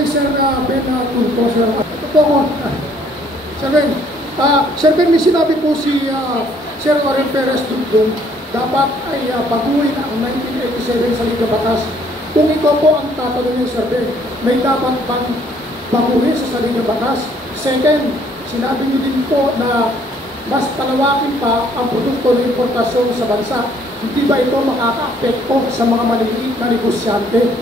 kay Sir Ben Tulfo, Sir. Ito po ako. Sir Ben, Sir Ben, may sinabi po si Sir Warren Perez Dugdong, dapat ay baguhin ang 1987 sa Liga Batas. Kung ikaw po ang tatanungin, Sir Ben, may dapat bang baguhin sa Liga Batas? Second, sinabi niyo din po na mas palawakin pa ang produkto ng importasyon sa bansa. Hindi ba ito makaka-apekto sa mga maliliit na negosyante?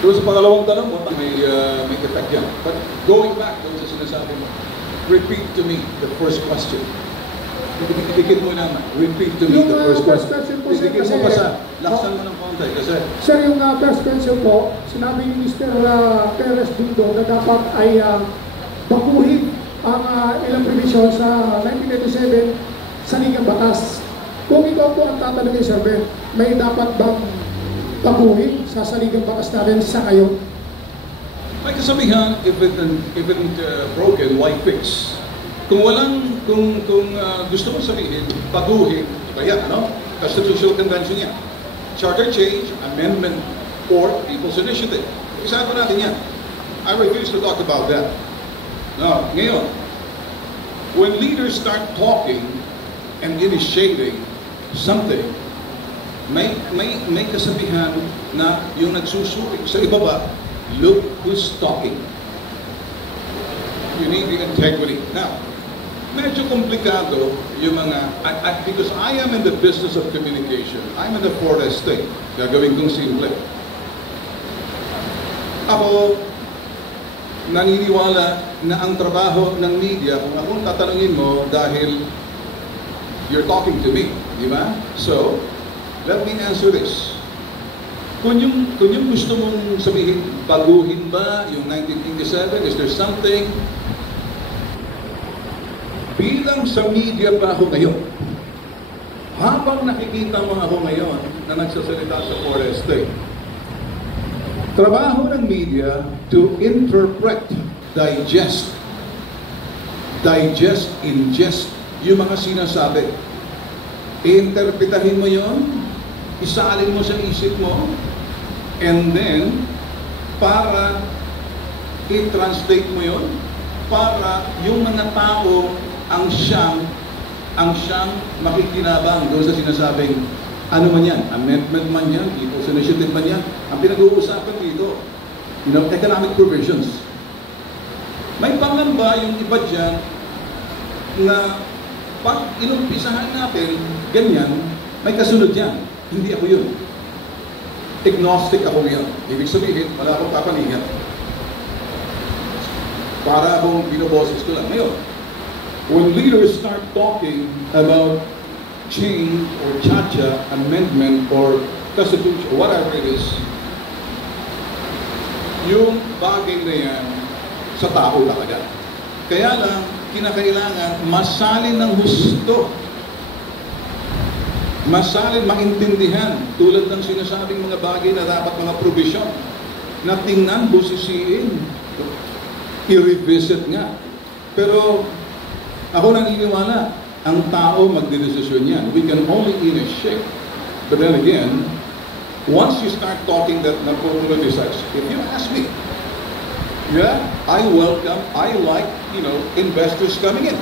Doon sa pangalawang tanong mo, may effect yan. But going back doon sa sinasabi mo, repeat to me the first question. Dikit mo naman. Repeat to me the first question. Dikit mo pa sa laksan mo ng konti. Kasi Sir, yung first question po, sinabi ni Mr. Perez Dugdong na dapat ay baguhin ang ilang provision sa 1987 sa Ligang Batas. Kung ikaw po ang tatanungin, Sir Ben, may dapat bang baguhin sa saligang batas natin sa ngayon? may kasabihan, if it broken, why fix? Kung gusto mong sabihin, baguhin, kaya Constitutional Convention yan. Charter change, amendment, or people's initiative. Isahan ko natin yan. I refuse to talk about that. Now, ngayon, when leaders start talking and initiating something, may kasabihan na yung nagsusuri sa ibaba, look who's talking. You need the integrity. Now, medyo komplikado yung mga, because I am in the business of communication. I'm in the forest state. Gagawin kong simple. Ako, naniniwala na ang trabaho ng media, kung akong tatanungin mo dahil you're talking to me, di ba? So, let me answer this. Kung yung gusto mong sabihin, baguhin ba yung 1987? Is there something? Bilang sa media pa ako ngayon, habang nakikita mo ako ngayon na nagsasalita sa Forest State, trabaho ng media to interpret, digest, ingest yung mga sinasabi. Interpretahin mo yon, isalin mo sa isip mo, and then, para i-translate mo yon, para yung mga tao ang siyang makikinabang doon sa sinasabing, ano man yan, amendment man yan, people's initiative man yan, ang pinag-uusapan dito, economic provisions. May pangamba yung iba dyan na pag inumpisahan natin, ganyan, may kasunod yan. Hindi ako yun. Agnostic ako yan. Ibig sabihin, wala akong papalingan. Para akong binoboses ko lang. Ngayon, when leaders start talking about change or cha-cha, amendment, or constitution, or whatever it is, yung bagay na yan sa tao talaga. Kaya lang, kinakailangan masalin ng husto. Masalin, maintindihan, tulad ng sinasabing mga bagay na dapat mga provision, na tingnan, busisiin, i-revisit nga. Pero, ako naniniwala, ang tao magdedesisyon yan. We can only initiate. But then again, once you start talking that politicize, if you ask me, yeah, I welcome, I like, investors coming in.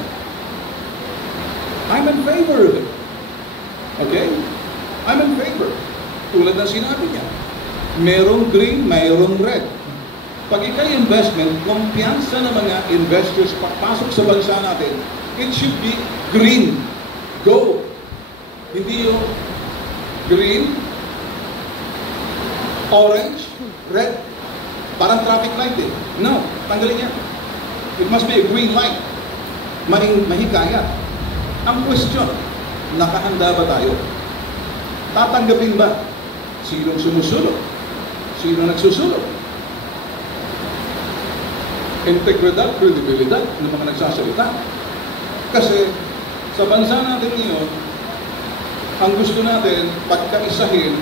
I'm in favor of it. Okay? I'm in favor. Tulad ng sinabi niya, merong green, mayroong red. Pag ikay investment, kumpiyansa ng mga investors papasok sa bansa natin, it should be green. Go. Hindi yung green, orange, red. Parang traffic light eh. No, tanggalin yan. It must be a green light. Mahikayat. Ang question, nakahanda ba tayo? Tatanggapin ba? Sinong sumusulot? Sino nagsusulot? Integridad, credibilidad ng mga nagsasalita. Kasi sa bansa natin ngayon, ang gusto natin, pagkaisahin,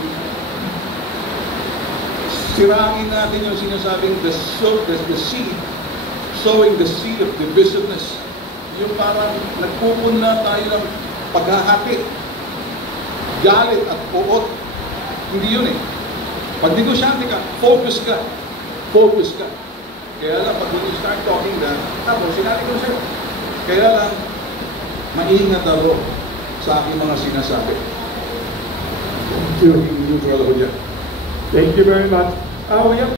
sirain natin yung sinasabing the seed, sowing the seed of divisiveness. Yung parang nagpupunla tayo ng paghahati, galit at uot. Hindi yun eh. Pag negosyante ka, focus ka. focus ka. Kaya lang, pag when you start talking na, tapos sinabi ko sa'yo, kaya lang, maingat ako sa aking mga sinasabi. Thank you. Neutral ako dyan. Thank you very much. We have